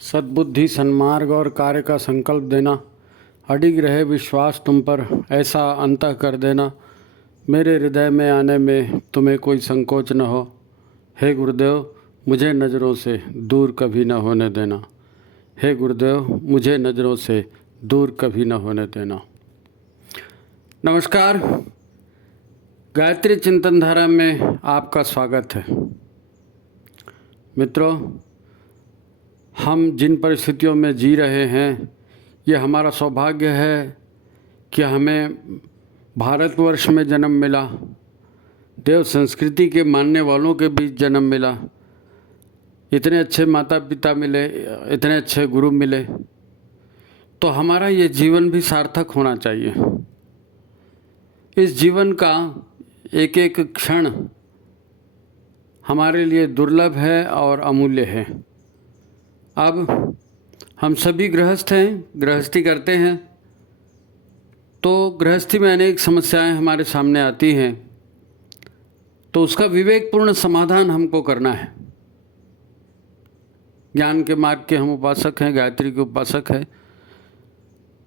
सद्बुद्धि, सन्मार्ग और कार्य का संकल्प देना, अडिग रहे विश्वास तुम पर, ऐसा अंतः कर देना, मेरे हृदय में आने में तुम्हें कोई संकोच न हो। हे गुरुदेव, मुझे नज़रों से दूर कभी न होने देना। हे गुरुदेव, मुझे नज़रों से दूर कभी न होने देना। नमस्कार, गायत्री चिंतन धारा में आपका स्वागत है। मित्रों, हम जिन परिस्थितियों में जी रहे हैं, ये हमारा सौभाग्य है कि हमें भारतवर्ष में जन्म मिला, देव संस्कृति के मानने वालों के बीच जन्म मिला, इतने अच्छे माता पिता मिले, इतने अच्छे गुरु मिले, तो हमारा ये जीवन भी सार्थक होना चाहिए। इस जीवन का एक एक क्षण हमारे लिए दुर्लभ है और अमूल्य है। अब हम सभी गृहस्थ हैं, गृहस्थी करते हैं, तो गृहस्थी में अनेक समस्याएं हमारे सामने आती हैं, तो उसका विवेकपूर्ण समाधान हमको करना है। ज्ञान के मार्ग के हम उपासक हैं, गायत्री के उपासक हैं,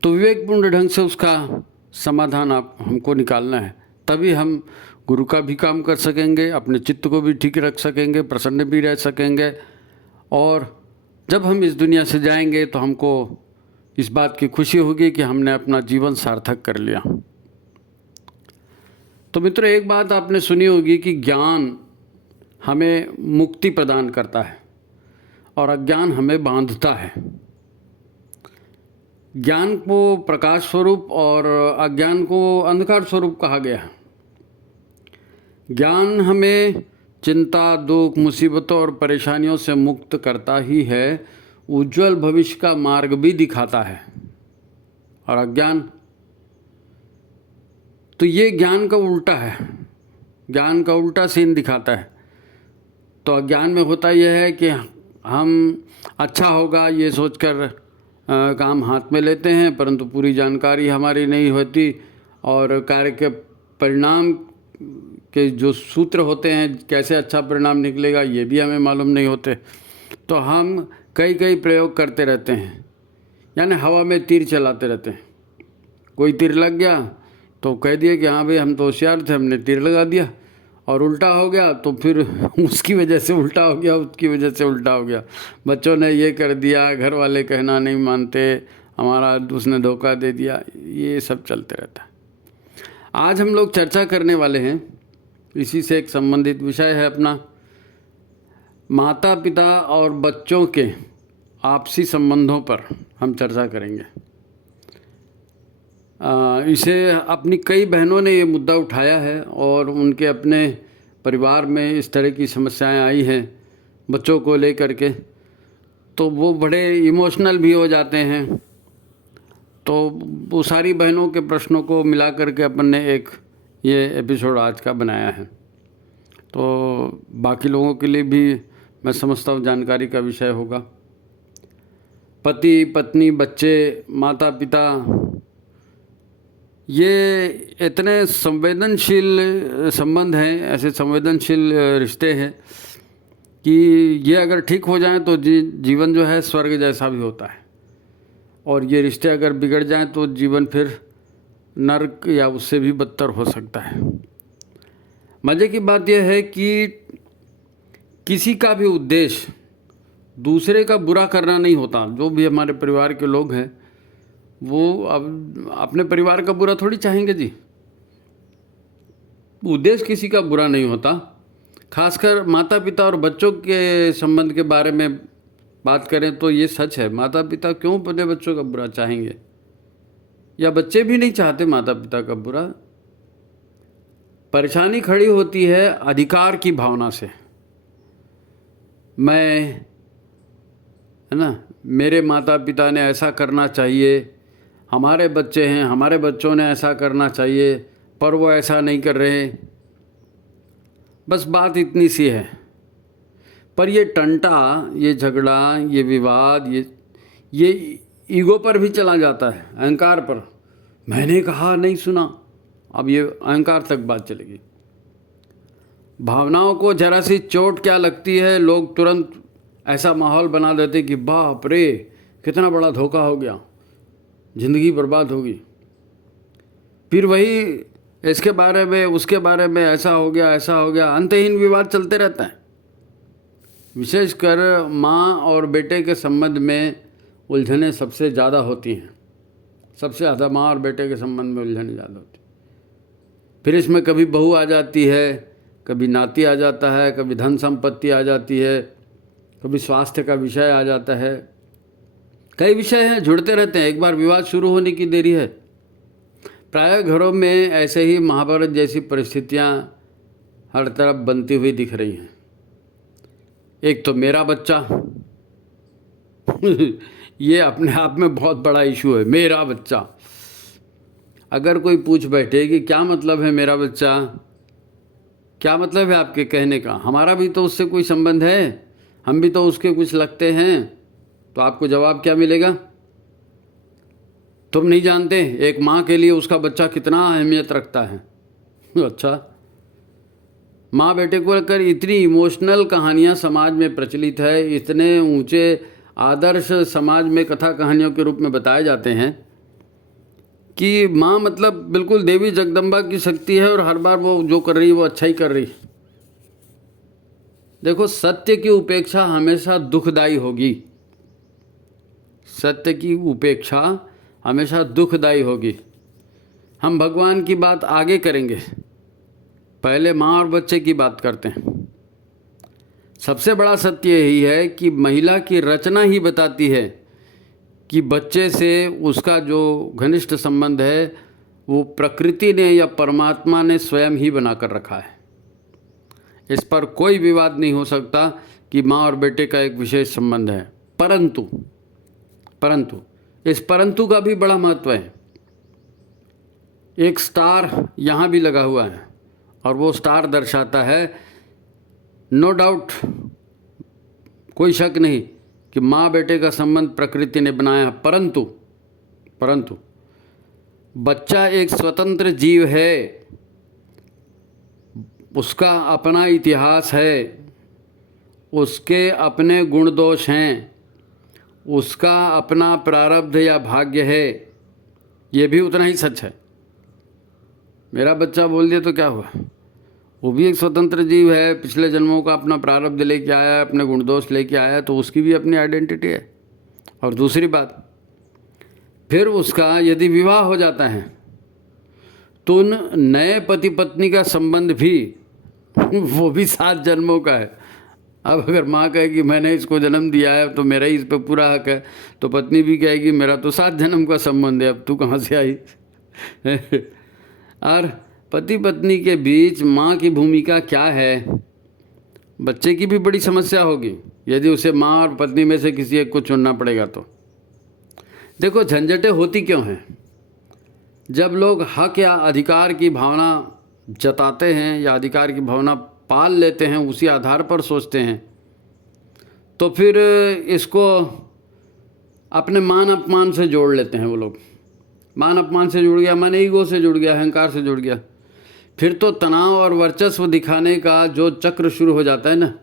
तो विवेकपूर्ण ढंग से उसका समाधान आप हमको निकालना है। तभी हम गुरु का भी काम कर सकेंगे, अपने चित्त को भी ठीक रख सकेंगे, प्रसन्न भी रह सकेंगे, और जब हम इस दुनिया से जाएंगे तो हमको इस बात की खुशी होगी कि हमने अपना जीवन सार्थक कर लिया। तो मित्रों, एक बात आपने सुनी होगी कि ज्ञान हमें मुक्ति प्रदान करता है और अज्ञान हमें बांधता है। ज्ञान को प्रकाश स्वरूप और अज्ञान को अंधकार स्वरूप कहा गया है। ज्ञान हमें चिंता, दुख, मुसीबतों और परेशानियों से मुक्त करता ही है, उज्जवल भविष्य का मार्ग भी दिखाता है। और अज्ञान, तो ये ज्ञान का उल्टा है, ज्ञान का उल्टा सीन दिखाता है। तो अज्ञान में होता यह है कि हम अच्छा होगा ये सोचकर काम हाथ में लेते हैं, परंतु पूरी जानकारी हमारी नहीं होती, और कार्य के परिणाम के जो सूत्र होते हैं, कैसे अच्छा परिणाम निकलेगा ये भी हमें मालूम नहीं होते। तो हम कई कई प्रयोग करते रहते हैं, यानी हवा में तीर चलाते रहते हैं। कोई तीर लग गया तो कह दिए कि हाँ भाई हम तो होशियार थे, हमने तीर लगा दिया, और उल्टा हो गया तो फिर उसकी वजह से उल्टा हो गया, उसकी वजह से उल्टा हो गया। बच्चों ने ये कर दिया, घर वाले कहना नहीं मानते, हमारा उसने धोखा दे दिया, ये सब चलते रहता है। आज हम लोग चर्चा करने वाले हैं, इसी से एक संबंधित विषय है अपना, माता पिता और बच्चों के आपसी संबंधों पर हम चर्चा करेंगे। इसे अपनी कई बहनों ने ये मुद्दा उठाया है और उनके अपने परिवार में इस तरह की समस्याएं आई हैं बच्चों को लेकर के, तो वो बड़े इमोशनल भी हो जाते हैं। तो वो सारी बहनों के प्रश्नों को मिला करके अपन ने एक ये एपिसोड आज का बनाया है। तो बाकी लोगों के लिए भी मैं समझता हूँ जानकारी का विषय होगा। पति, पत्नी, बच्चे, माता पिता, ये इतने संवेदनशील संबंध हैं, ऐसे संवेदनशील रिश्ते हैं कि ये अगर ठीक हो जाएं तो जीवन जो है स्वर्ग जैसा भी होता है, और ये रिश्ते अगर बिगड़ जाएं तो जीवन फिर नर्क या उससे भी बदतर हो सकता है। मज़े की बात यह है कि किसी का भी उद्देश्य दूसरे का बुरा करना नहीं होता। जो भी हमारे परिवार के लोग हैं वो अब अपने परिवार का बुरा थोड़ी चाहेंगे जी। उद्देश्य किसी का बुरा नहीं होता। खासकर माता पिता और बच्चों के संबंध के बारे में बात करें तो ये सच है। माता पिता क्यों अपने बच्चों का बुरा चाहेंगे, या बच्चे भी नहीं चाहते माता पिता का बुरा। परेशानी खड़ी होती है अधिकार की भावना से। मैं, है ना, मेरे माता पिता ने ऐसा करना चाहिए, हमारे बच्चे हैं, हमारे बच्चों ने ऐसा करना चाहिए, पर वो ऐसा नहीं कर रहे। बस बात इतनी सी है। पर ये टंटा, ये झगड़ा, ये विवाद, ये ईगो पर भी चला जाता है, अहंकार पर। मैंने कहा नहीं सुना, अब ये अहंकार तक बात चलेगी। भावनाओं को जरा सी चोट क्या लगती है, लोग तुरंत ऐसा माहौल बना देते कि बाप रे कितना बड़ा धोखा हो गया, ज़िंदगी बर्बाद होगी। फिर वही इसके बारे में उसके बारे में ऐसा हो गया, अंतहीन विवाद चलते रहता है। विशेषकर माँ और बेटे के संबंध में उलझनें सबसे ज़्यादा होती हैं, सबसे ज़्यादा माँ और बेटे के संबंध में उलझनें ज़्यादा होती हैं। फिर इसमें कभी बहू आ जाती है, कभी नाती आ जाता है, कभी धन संपत्ति आ जाती है, कभी स्वास्थ्य का विषय आ जाता है। कई विषय हैं, जुड़ते रहते हैं। एक बार विवाद शुरू होने की देरी है। प्रायः घरों में ऐसे ही महाभारत जैसी परिस्थितियां हर तरफ बनती हुई दिख रही हैं। एक तो मेरा बच्चा ये अपने आप में बहुत बड़ा इशू है। मेरा बच्चा, अगर कोई पूछ बैठे कि क्या मतलब है मेरा बच्चा, क्या मतलब है आपके कहने का, हमारा भी तो उससे कोई संबंध है, हम भी तो उसके कुछ लगते हैं, तो आपको जवाब क्या मिलेगा? तुम नहीं जानते एक माँ के लिए उसका बच्चा कितना अहमियत रखता है। अच्छा, माँ बेटे को लेकर इतनी इमोशनल कहानियाँ समाज में प्रचलित है, इतने ऊंचे आदर्श समाज में कथा कहानियों के रूप में बताए जाते हैं कि माँ मतलब बिल्कुल देवी जगदम्बा की शक्ति है और हर बार वो जो कर रही है वो अच्छा ही कर रही है। देखो, सत्य की उपेक्षा हमेशा दुखदायी होगी, सत्य की उपेक्षा हमेशा दुखदायी होगी। हम भगवान की बात आगे करेंगे, पहले माँ और बच्चे की बात करते हैं। सबसे बड़ा सत्य यही है कि महिला की रचना ही बताती है कि बच्चे से उसका जो घनिष्ठ संबंध है वो प्रकृति ने या परमात्मा ने स्वयं ही बनाकर रखा है। इस पर कोई विवाद नहीं हो सकता कि माँ और बेटे का एक विशेष संबंध है। परंतु इस परंतु का भी बड़ा महत्व है। एक स्टार यहाँ भी लगा हुआ है और वो स्टार दर्शाता है, नो डाउट, कोई शक नहीं कि माँ बेटे का संबंध प्रकृति ने बनाया, परंतु बच्चा एक स्वतंत्र जीव है, उसका अपना इतिहास है, उसके अपने गुण दोष हैं, उसका अपना प्रारब्ध या भाग्य है। ये भी उतना ही सच है। मेरा बच्चा बोल दिया तो क्या हुआ, वो भी एक स्वतंत्र जीव है, पिछले जन्मों का अपना प्रारब्ध लेके आया है, अपने गुण दोष लेके आया है, तो उसकी भी अपनी आइडेंटिटी है। और दूसरी बात, फिर उसका यदि विवाह हो जाता है तो उन नए पति पत्नी का संबंध भी वो भी 7 जन्मों का है। अब अगर माँ कहेगी मैंने इसको जन्म दिया है तो मेरा ही इस पर पूरा हक है, तो पत्नी भी कहेगी मेरा तो 7 जन्म का संबंध है, अब तू कहाँ से आई। और पति पत्नी के बीच माँ की भूमिका क्या है, बच्चे की भी बड़ी समस्या होगी यदि उसे माँ और पत्नी में से किसी एक को चुनना पड़ेगा तो। देखो, झंझटें होती क्यों हैं? जब लोग हक या अधिकार की भावना जताते हैं या अधिकार की भावना पाल लेते हैं, उसी आधार पर सोचते हैं, तो फिर इसको अपने मान अपमान से जोड़ लेते हैं वो लोग। मान अपमान से जुड़ गया, मन ईगो से जुड़ गया, अहंकार से जुड़ गया, फिर तो तनाव और वर्चस्व दिखाने का जो चक्र शुरू हो जाता है ना,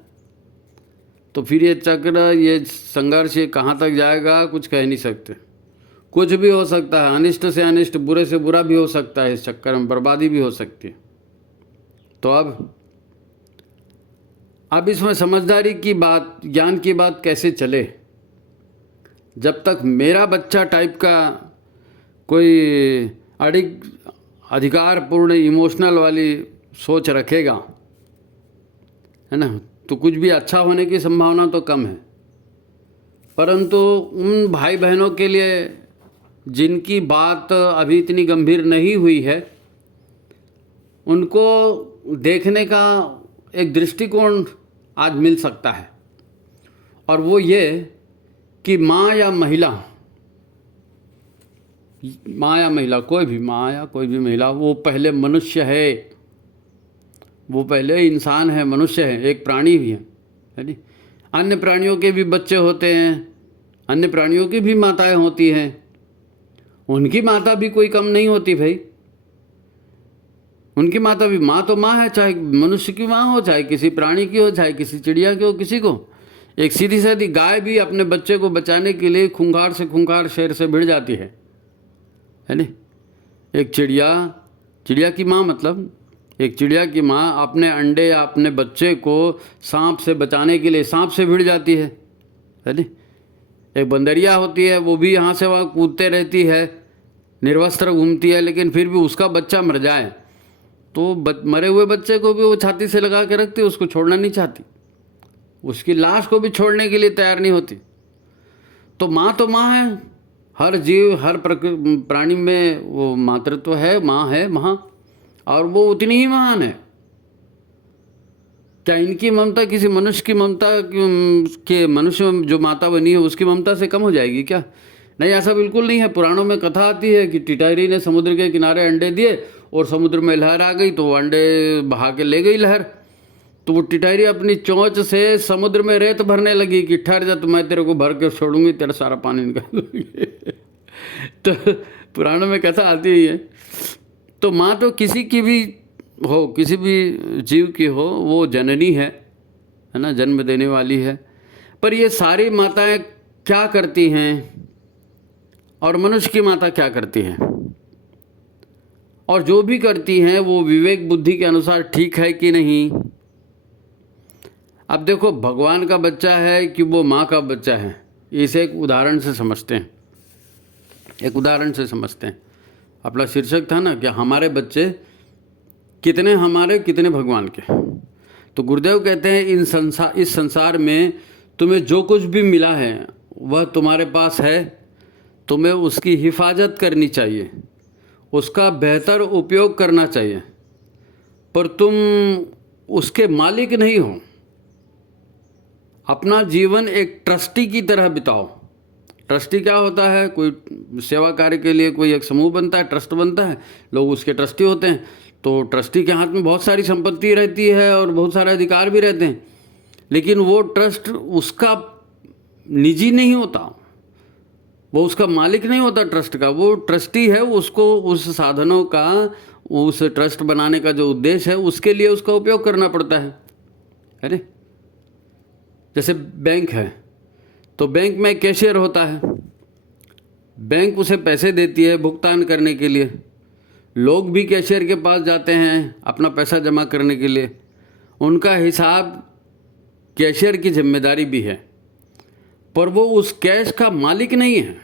तो फिर ये चक्र, ये संघर्ष, ये कहाँ तक जाएगा कुछ कह नहीं सकते। कुछ भी हो सकता है, अनिष्ट से अनिष्ट, बुरे से बुरा भी हो सकता है, इस चक्कर में बर्बादी भी हो सकती है। तो अब इसमें समझदारी की बात, ज्ञान की बात कैसे चले? जब तक मेरा बच्चा टाइप का कोई अधिकारपूर्ण इमोशनल वाली सोच रखेगा, है ना, तो कुछ भी अच्छा होने की संभावना तो कम है। परंतु उन भाई बहनों के लिए जिनकी बात अभी इतनी गंभीर नहीं हुई है, उनको देखने का एक दृष्टिकोण आज मिल सकता है, और वो ये कि माँ या महिला, कोई भी माँ या कोई भी महिला, वो पहले मनुष्य है, वो पहले इंसान है, मनुष्य है, एक प्राणी भी है नहीं? अन्य प्राणियों के भी बच्चे होते हैं, अन्य प्राणियों की भी माताएं होती हैं, उनकी माता भी कोई कम नहीं होती भाई। उनकी माता भी, माँ तो माँ है, चाहे मनुष्य की माँ हो, चाहे किसी प्राणी की हो, चाहे किसी चिड़िया की हो, किसी को एक सीधी सादी गाय भी अपने बच्चे को बचाने के लिए खूंखार से खूंखार शेर से भिड़ जाती है नहीं। एक चिड़िया की माँ, मतलब एक चिड़िया की माँ अपने अंडे या अपने बच्चे को सांप से बचाने के लिए सांप से भिड़ जाती है नहीं। एक बंदरिया होती है, वो भी यहाँ से वहाँ कूदते रहती है, निर्वस्त्र घूमती है, लेकिन फिर भी उसका बच्चा मर जाए तो मरे हुए बच्चे को भी वो छाती से लगा के रखती है, उसको छोड़ना नहीं चाहती, उसकी लाश को भी छोड़ने के लिए तैयार नहीं होती। तो माँ है, हर जीव हर प्राणी में वो मातृत्व है, माँ है महा, और वो उतनी ही महान है। क्या इनकी ममता किसी मनुष्य की ममता के मनुष्य जो माता बनी है उसकी ममता से कम हो जाएगी क्या? नहीं, ऐसा बिल्कुल नहीं है। पुराणों में कथा आती है कि टिटैरी ने समुद्र के किनारे अंडे दिए और समुद्र में लहर आ गई तो वो अंडे बहा के ले गई लहर। तो वो टिटैरी अपनी चोंच से समुद्र में रेत भरने लगी कि ठहर जा, तो मैं तेरे को भर के छोड़ूंगी, तेरा सारा पानी निकाल दूंगी। तो पुराणों में कथा आती है। तो माँ तो किसी की भी हो, किसी भी जीव की हो, वो जननी है ना, जन्म देने वाली है। पर ये सारी माताएं क्या करती हैं और मनुष्य की माता क्या करती हैं, और जो भी करती हैं वो विवेक बुद्धि के अनुसार ठीक है कि नहीं? अब देखो, भगवान का बच्चा है कि वो माँ का बच्चा है, इसे एक उदाहरण से समझते हैं। एक उदाहरण से समझते हैं। अपना शीर्षक था ना कि हमारे बच्चे कितने हमारे कितने भगवान के। तो गुरुदेव कहते हैं इस संसार में तुम्हें जो कुछ भी मिला है वह तुम्हारे पास है, तुम्हें उसकी हिफाजत करनी चाहिए, उसका बेहतर उपयोग करना चाहिए, पर तुम उसके मालिक नहीं हो। अपना जीवन एक ट्रस्टी की तरह बिताओ। ट्रस्टी क्या होता है? कोई सेवा कार्य के लिए कोई एक समूह बनता है, ट्रस्ट बनता है, लोग उसके ट्रस्टी होते हैं। तो ट्रस्टी के हाथ में बहुत सारी संपत्ति रहती है और बहुत सारे अधिकार भी रहते हैं, लेकिन वो ट्रस्ट उसका निजी नहीं होता, वो उसका मालिक नहीं होता ट्रस्ट का। वो ट्रस्टी है, उसको उस साधनों का, उस ट्रस्ट बनाने का जो उद्देश्य है उसके लिए उसका उपयोग करना पड़ता है। अरे जैसे बैंक है, तो बैंक में कैशियर होता है, बैंक उसे पैसे देती है भुगतान करने के लिए। लोग भी कैशियर के पास जाते हैं अपना पैसा जमा करने के लिए। उनका हिसाब कैशियर की जिम्मेदारी भी है, पर वो उस कैश का मालिक नहीं है।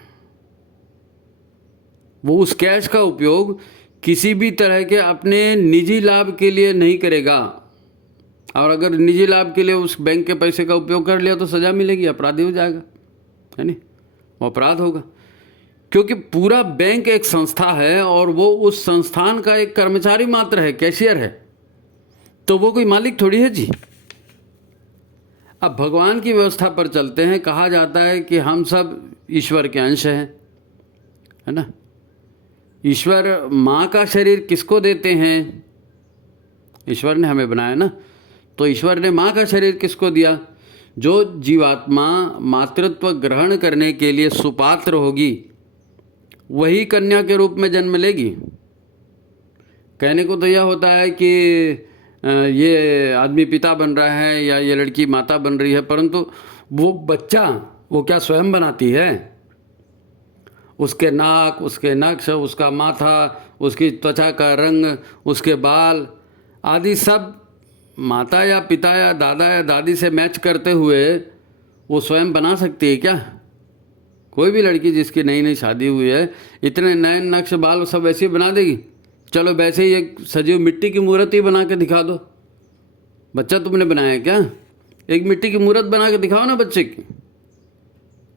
वो उस कैश का उपयोग किसी भी तरह के अपने निजी लाभ के लिए नहीं करेगा, और अगर निजी लाभ के लिए उस बैंक के पैसे का उपयोग कर लिया तो सज़ा मिलेगी, अपराधी हो जाएगा, है नहीं, वो अपराध होगा। क्योंकि पूरा बैंक एक संस्था है और वो उस संस्थान का एक कर्मचारी मात्र है, कैशियर है, तो वो कोई मालिक थोड़ी है जी। अब भगवान की व्यवस्था पर चलते हैं। कहा जाता है कि हम सब ईश्वर के अंश हैं, है ना। ईश्वर माँ का शरीर किसको देते हैं? ईश्वर ने हमें बनाया ना, तो ईश्वर ने माँ का शरीर किसको दिया? जो जीवात्मा मातृत्व ग्रहण करने के लिए सुपात्र होगी वही कन्या के रूप में जन्म लेगी। कहने को तो यह होता है कि ये आदमी पिता बन रहा है या ये लड़की माता बन रही है, परंतु वो बच्चा वो क्या स्वयं बनाती है? उसके नाक, उसके नक्श, उसका माथा, उसकी त्वचा का रंग, उसके बाल आदि सब माता या पिता या दादा या दादी से मैच करते हुए वो स्वयं बना सकती है क्या? कोई भी लड़की जिसकी नई नई शादी हुई है इतने नए नक्श बाल सब वैसे ही बना देगी? चलो वैसे ही एक सजीव मिट्टी की मूर्त ही बना के दिखा दो। बच्चा तुमने बनाया क्या? एक मिट्टी की मूर्त बना के दिखाओ ना बच्चे की।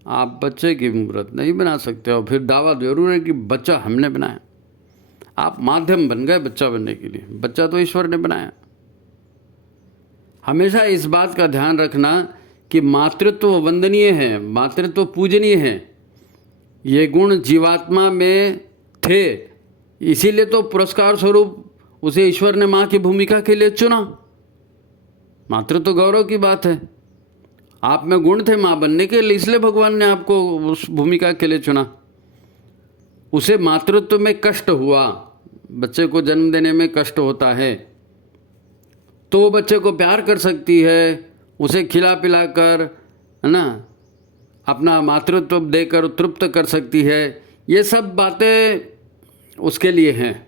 आप बच्चे की मूर्त नहीं बना सकते हो, फिर दावा जरूर है कि बच्चा हमने बनाया। आप माध्यम बन गए बच्चा बनने के लिए, बच्चा तो ईश्वर ने बनाया। हमेशा इस बात का ध्यान रखना कि मातृत्व वंदनीय है, मातृत्व पूजनीय है। ये गुण जीवात्मा में थे, इसीलिए तो पुरस्कार स्वरूप उसे ईश्वर ने माँ की भूमिका के लिए चुना। मातृत्व गौरव की बात है। आप में गुण थे माँ बनने के लिए, इसलिए भगवान ने आपको उस भूमिका के लिए चुना। उसे मातृत्व में कष्ट हुआ, बच्चे को जन्म देने में कष्ट होता है, तो वो बच्चे को प्यार कर सकती है, उसे खिला पिला कर है ना, अपना मातृत्व देकर तृप्त कर सकती है। ये सब बातें उसके लिए हैं।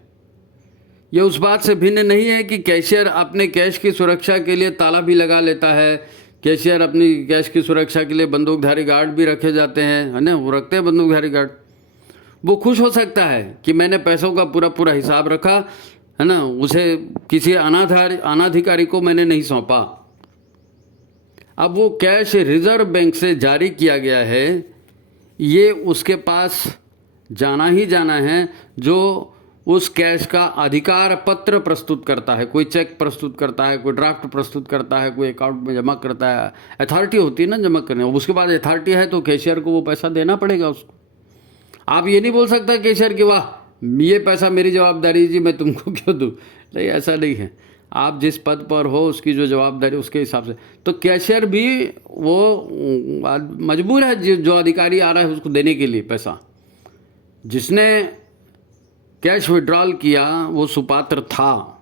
ये उस बात से भिन्न नहीं है कि कैशियर अपने कैश की सुरक्षा के लिए ताला भी लगा लेता है। कैशियर अपनी कैश की सुरक्षा के लिए बंदूकधारी गार्ड भी रखे जाते हैं, है ना, वो रखते हैं बंदूकधारी गार्ड। वो खुश हो सकता है कि मैंने पैसों का पूरा पूरा हिसाब रखा, है ना, उसे किसी अनाधिकारी को मैंने नहीं सौंपा। अब वो कैश रिजर्व बैंक से जारी किया गया है, ये उसके पास जाना ही जाना है, जो उस कैश का अधिकार पत्र प्रस्तुत करता है। कोई चेक प्रस्तुत करता है, कोई ड्राफ्ट प्रस्तुत करता है, कोई अकाउंट में जमा करता है, अथॉरिटी होती है ना जमा करने। उसके बाद अथॉरिटी है तो कैशियर को वो पैसा देना पड़ेगा उसको। आप ये नहीं बोल सकता कैशियर कि वाह ये पैसा मेरी जवाबदारी जी, मैं तुमको क्यों दूँ। नहीं, ऐसा नहीं है। आप जिस पद पर हो उसकी जो जवाबदारी उसके हिसाब से, तो कैशियर भी वो मजबूर है जो अधिकारी आ रहा है उसको देने के लिए पैसा। जिसने कैश विड्रॉल किया वो सुपात्र था,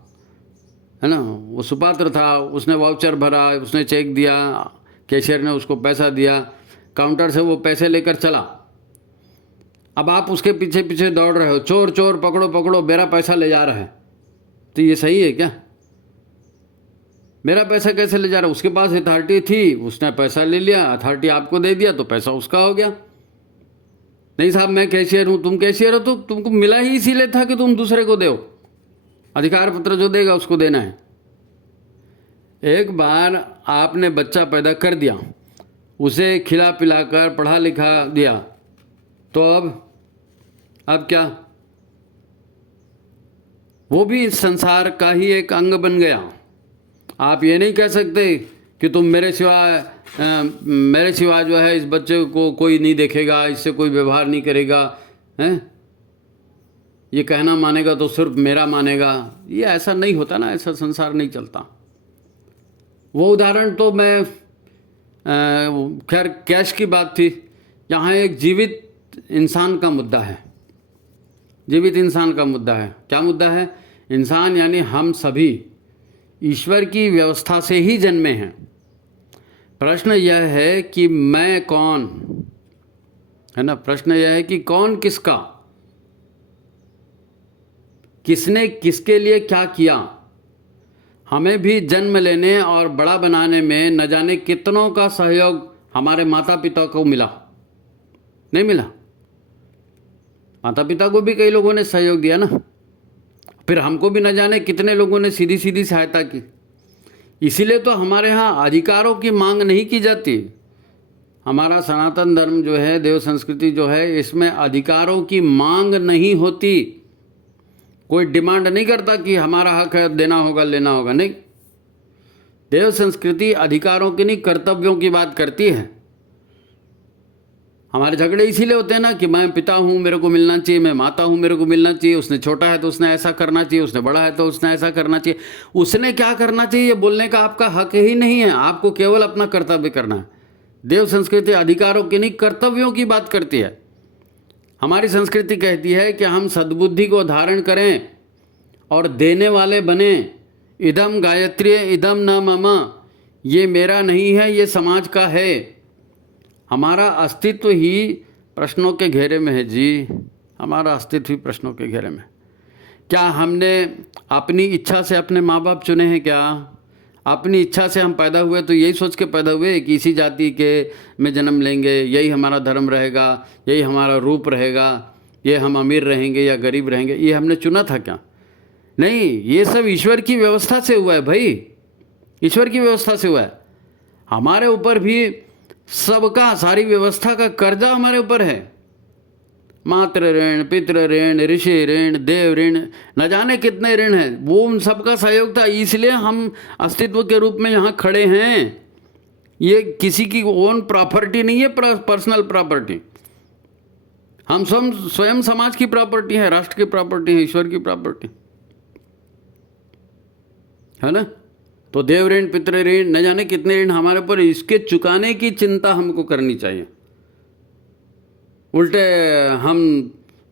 है ना, वो सुपात्र था। उसने वाउचर भरा, उसने चेक दिया, कैशियर ने उसको पैसा दिया, काउंटर से वो पैसे लेकर चला। अब आप उसके पीछे पीछे दौड़ रहे हो, चोर चोर पकड़ो पकड़ो, मेरा पैसा ले जा रहा है। तो ये सही है क्या? मेरा पैसा कैसे ले जा रहा है? उसके पास अथॉरिटी थी, उसने पैसा ले लिया, अथॉरिटी आपको दे दिया तो पैसा उसका हो गया। नहीं साहब मैं कैशियर हूँ, तुम कैशियर हो तो तुमको मिला ही इसीलिए था कि तुम दूसरे को दो। अधिकार पत्र जो देगा उसको देना है। एक बार आपने बच्चा पैदा कर दिया, उसे खिला पिलाकर पढ़ा लिखा दिया, तो अब क्या? वो भी इस संसार का ही एक अंग बन गया। आप ये नहीं कह सकते कि तुम मेरे सिवा जो है इस बच्चे को कोई नहीं देखेगा, इससे कोई व्यवहार नहीं करेगा, हैं? ये कहना मानेगा तो सिर्फ मेरा मानेगा। ये ऐसा नहीं होता ना, ऐसा संसार नहीं चलता। वो उदाहरण तो मैं खैर कैश की बात थी। यहाँ एक जीवित इंसान का मुद्दा है। जीवित इंसान का मुद्दा है। क्या मुद्दा है? इंसान यानी हम सभी ईश्वर की व्यवस्था से ही जन्मे हैं। प्रश्न यह है कि मैं कौन, है ना, प्रश्न यह है कि कौन किसका, किसने किसके लिए क्या किया। हमें भी जन्म लेने और बड़ा बनाने में न जाने कितनों का सहयोग हमारे माता पिता को मिला, नहीं मिला? माता पिता को भी कई लोगों ने सहयोग दिया ना, फिर हमको भी न जाने कितने लोगों ने सीधी सीधी सहायता की। इसीलिए तो हमारे यहाँ अधिकारों की मांग नहीं की जाती। हमारा सनातन धर्म जो है, देव संस्कृति जो है, इसमें अधिकारों की मांग नहीं होती। कोई डिमांड नहीं करता कि हमारा हक है, देना होगा, लेना होगा, नहीं। देव संस्कृति अधिकारों की नहीं, कर्तव्यों की बात करती है। हमारे झगड़े इसीलिए होते हैं ना कि मैं पिता हूँ, मेरे को मिलना चाहिए, मैं माता हूँ, मेरे को मिलना चाहिए, उसने छोटा है तो उसने ऐसा करना चाहिए, उसने बड़ा है तो उसने ऐसा करना चाहिए। उसने क्या करना चाहिए ये बोलने का आपका हक ही नहीं है। आपको केवल अपना कर्तव्य करना है। देव संस्कृति अधिकारों की नहीं, कर्तव्यों की बात करती है। हमारी संस्कृति कहती है कि हम सद्बुद्धि को धारण करें और देने वाले बने। इदम गायत्री इदम न मम, ये मेरा नहीं है, ये समाज का है। हमारा अस्तित्व ही प्रश्नों के घेरे में है जी। हमारा अस्तित्व ही प्रश्नों के घेरे में। क्या हमने अपनी इच्छा से अपने माँ बाप चुने हैं? क्या अपनी इच्छा से हम पैदा हुए तो यही सोच के पैदा हुए कि इसी जाति के में जन्म लेंगे, यही हमारा धर्म रहेगा, यही हमारा रूप रहेगा, ये हम अमीर रहेंगे या गरीब रहेंगे? ये हमने चुना था क्या? नहीं, ये सब ईश्वर की व्यवस्था से हुआ है भाई। ईश्वर की व्यवस्था से हुआ है। हमारे ऊपर भी सबका, सारी व्यवस्था का कर्जा हमारे ऊपर है। मातृ ऋण, पितृ ऋण, ऋषि ऋण, देव ऋण, न जाने कितने ऋण हैं। वो उन सबका सहयोग था, इसलिए हम अस्तित्व के रूप में यहाँ खड़े हैं। ये किसी की ओन प्रॉपर्टी नहीं है, पर्सनल प्रॉपर्टी। हम स्वयं समाज की प्रॉपर्टी है, राष्ट्र की प्रॉपर्टी है, ईश्वर की प्रॉपर्टी है ना। तो देव ऋण, पितृ ऋण, न जाने कितने ऋण हमारे ऊपर, इसके चुकाने की चिंता हमको करनी चाहिए। उल्टे हम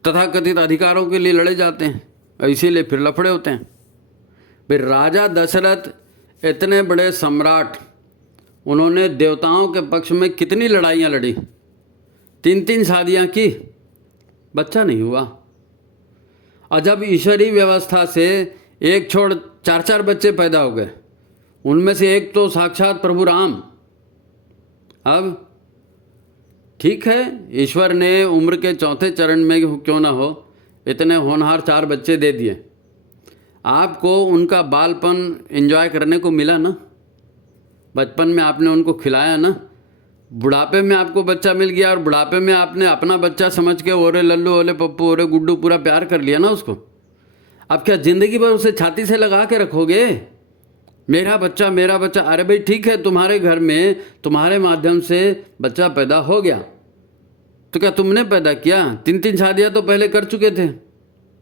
तथाकथित अधिकारों के लिए लड़े जाते हैं, इसीलिए फिर लफड़े होते हैं। फिर राजा दशरथ इतने बड़े सम्राट, उन्होंने देवताओं के पक्ष में कितनी लड़ाइयाँ लड़ी, 3-3 शादियाँ की, बच्चा नहीं हुआ। और जब ईश्वरीय व्यवस्था से एक छोड़ 4-4 बच्चे पैदा हो गए, उनमें से एक तो साक्षात प्रभु राम। अब ठीक है, ईश्वर ने उम्र के 4थे चरण में क्यों ना हो इतने होनहार 4 बच्चे दे दिए, आपको उनका बालपन एंजॉय करने को मिला ना, बचपन में आपने उनको खिलाया ना, बुढ़ापे में आपको बच्चा मिल गया और बुढ़ापे में आपने अपना बच्चा समझ के ओरे लल्लू ओले पप्पू ओरे गुड्डू पूरा प्यार कर लिया ना उसको। अब क्या ज़िंदगी भर उसे छाती से लगा के रखोगे, मेरा बच्चा मेरा बच्चा? अरे भाई ठीक है, तुम्हारे घर में तुम्हारे माध्यम से बच्चा पैदा हो गया, तो क्या तुमने पैदा किया? 3-3 शादियाँ तो पहले कर चुके थे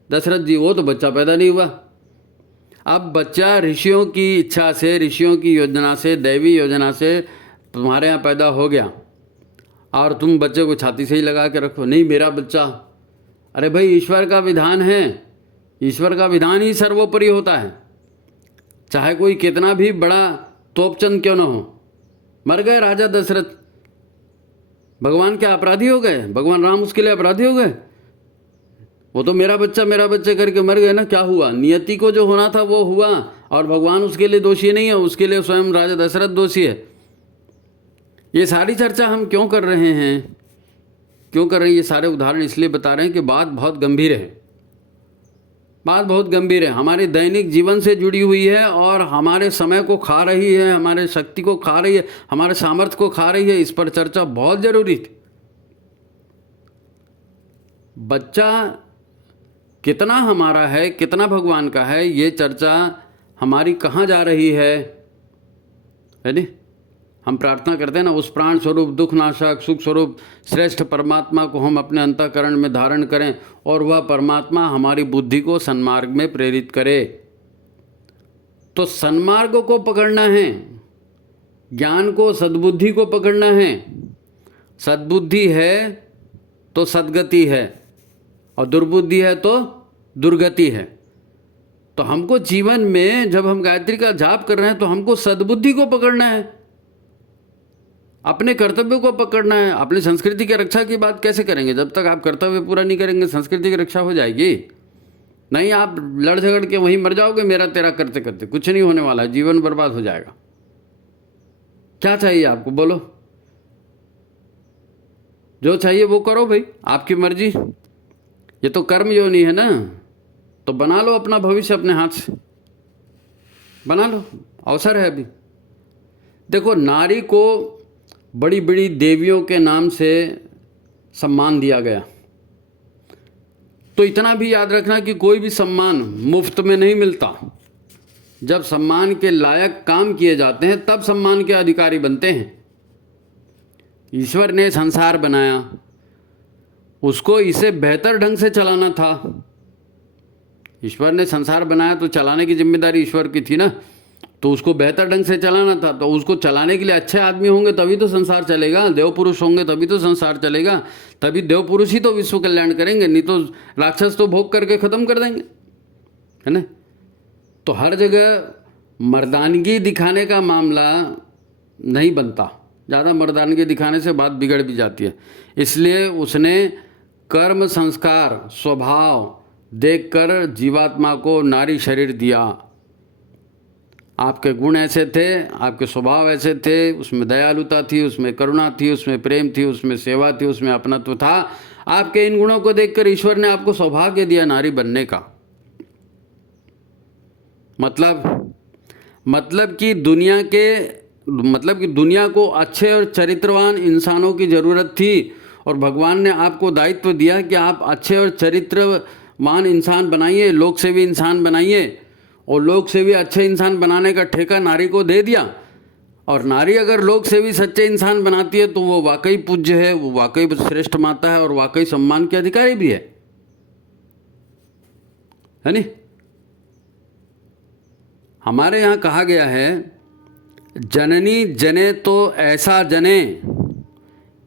दशरथ जी, वो तो बच्चा पैदा नहीं हुआ। अब बच्चा ऋषियों की इच्छा से, ऋषियों की योजना से, दैवी योजना से तुम्हारे यहाँ पैदा हो गया और तुम बच्चे को छाती से ही लगा के रखो, नहीं मेरा बच्चा। अरे भाई ईश्वर का विधान है, ईश्वर का विधान ही सर्वोपरि होता है, चाहे कोई कितना भी बड़ा तोपचंद क्यों ना हो। मर गए राजा दशरथ, भगवान क्या अपराधी हो गए? भगवान राम उसके लिए अपराधी हो गए? वो तो मेरा बच्चा करके मर गए ना, क्या हुआ? नियति को जो होना था वो हुआ, और भगवान उसके लिए दोषी नहीं है, उसके लिए स्वयं राजा दशरथ दोषी है। ये सारी चर्चा हम क्यों कर रहे हैं, क्यों कर रहे हैं? ये सारे उदाहरण इसलिए बता रहे हैं कि बात बहुत गंभीर है, बात बहुत गंभीर है, हमारे दैनिक जीवन से जुड़ी हुई है और हमारे समय को खा रही है, हमारे शक्ति को खा रही है, हमारे सामर्थ्य को खा रही है। इस पर चर्चा बहुत जरूरी थी। बच्चा कितना हमारा है, कितना भगवान का है, ये चर्चा हमारी कहाँ जा रही है नहीं? हम प्रार्थना करते हैं ना, उस प्राण स्वरूप दुख नाशक सुख स्वरूप श्रेष्ठ परमात्मा को हम अपने अंतःकरण में धारण करें और वह परमात्मा हमारी बुद्धि को सन्मार्ग में प्रेरित करे। तो सन्मार्ग को पकड़ना है, ज्ञान को, सद्बुद्धि को पकड़ना है। सद्बुद्धि है तो सद्गति है और दुर्बुद्धि है तो दुर्गति है। तो हमको जीवन में जब हम गायत्री का जाप कर रहे हैं तो हमको सद्बुद्धि को पकड़ना है, अपने कर्तव्य को पकड़ना है। अपनी संस्कृति की रक्षा की बात कैसे करेंगे? जब तक आप कर्तव्य पूरा नहीं करेंगे संस्कृति की रक्षा हो जाएगी नहीं? आप लड़ झगड़ के वहीं मर जाओगे मेरा तेरा करते करते, कुछ नहीं होने वाला, जीवन बर्बाद हो जाएगा। क्या चाहिए आपको, बोलो? जो चाहिए वो करो भाई, आपकी मर्जी। ये तो कर्म योनि है ना, तो बना लो अपना भविष्य अपने हाथ से, बना लो, अवसर है अभी। देखो, नारी को बड़ी बड़ी देवियों के नाम से सम्मान दिया गया, तो इतना भी याद रखना कि कोई भी सम्मान मुफ्त में नहीं मिलता। जब सम्मान के लायक काम किए जाते हैं तब सम्मान के अधिकारी बनते हैं। ईश्वर ने संसार बनाया, उसको इसे बेहतर ढंग से चलाना था। ईश्वर ने संसार बनाया तो चलाने की जिम्मेदारी ईश्वर की थी ना, तो उसको बेहतर ढंग से चलाना था। तो उसको चलाने के लिए अच्छे आदमी होंगे तभी तो संसार चलेगा, देव पुरुष होंगे तभी तो संसार चलेगा, तभी देव पुरुष ही तो विश्व कल्याण करेंगे, नहीं तो राक्षस तो भोग करके ख़त्म कर देंगे, है ना? तो हर जगह मर्दानगी दिखाने का मामला नहीं बनता, ज़्यादा मर्दानगी दिखाने से बात बिगड़ भी जाती है। इसलिए उसने कर्म संस्कार स्वभाव देखकर जीवात्मा को नारी शरीर दिया। आपके गुण ऐसे थे, आपके स्वभाव ऐसे थे, उसमें दयालुता थी, उसमें करुणा थी, उसमें प्रेम थी, उसमें सेवा थी, उसमें अपनत्व था। आपके इन गुणों को देखकर ईश्वर ने आपको सौभाग्य दिया नारी बनने का। मतलब कि दुनिया को अच्छे और चरित्रवान इंसानों की ज़रूरत थी, और भगवान ने आपको दायित्व दिया कि आप अच्छे और चरित्रवान इंसान बनाइए, लोक सेवी इंसान बनाइए, और लोक सेवी अच्छे इंसान बनाने का ठेका नारी को दे दिया। और नारी अगर लोक सेवी सच्चे इंसान बनाती है तो वो वाकई पूज्य है, वो वाकई श्रेष्ठ माता है और वाकई सम्मान के अधिकारी भी है नहीं? हमारे यहाँ कहा गया है, जननी जने तो ऐसा जने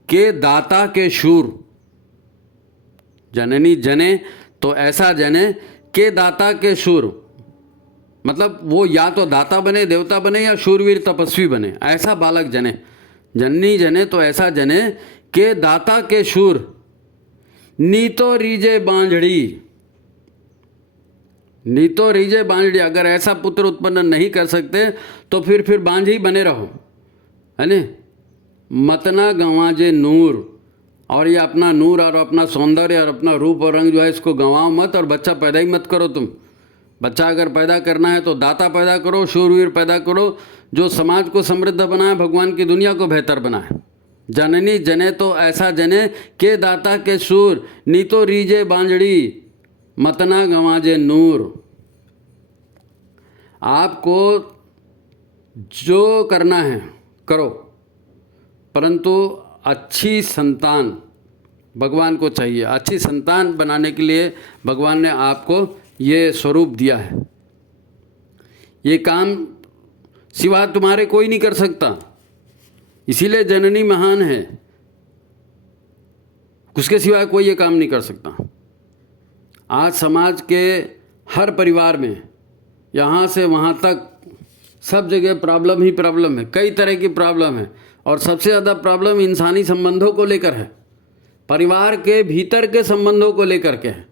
के दाता के शूर। जननी जने तो ऐसा जने के दाता के शूर, मतलब वो या तो दाता बने, देवता बने, या शूरवीर तपस्वी बने, ऐसा बालक जने। जननी जने तो ऐसा जने के दाता के शूर, नीतो रीजे बांझड़ी, नीतो रीजे बांझड़ी। अगर ऐसा पुत्र उत्पन्न नहीं कर सकते तो फिर बांझ ही बने रहो, है न। मतना गंवाजे नूर, और ये अपना नूर और अपना सौंदर्य और अपना रूप और रंग जो है इसको गंवाओ मत, और बच्चा पैदा ही मत करो तुम। बच्चा अगर पैदा करना है तो दाता पैदा करो, शूरवीर पैदा करो, जो समाज को समृद्ध बनाए, भगवान की दुनिया को बेहतर बनाए। जननी जने तो ऐसा जने के दाता के शूर, नीतो रीजे बांझड़ी, मतना गंवाजे नूर। आपको जो करना है करो, परंतु अच्छी संतान भगवान को चाहिए। अच्छी संतान बनाने के लिए भगवान ने आपको ये स्वरूप दिया है। ये काम सिवा तुम्हारे कोई नहीं कर सकता, इसीलिए जननी महान है, उसके सिवा कोई ये काम नहीं कर सकता। आज समाज के हर परिवार में यहाँ से वहाँ तक सब जगह प्रॉब्लम ही प्रॉब्लम है, कई तरह की प्रॉब्लम है, और सबसे ज़्यादा प्रॉब्लम इंसानी संबंधों को लेकर है, परिवार के भीतर के संबंधों को लेकर के है।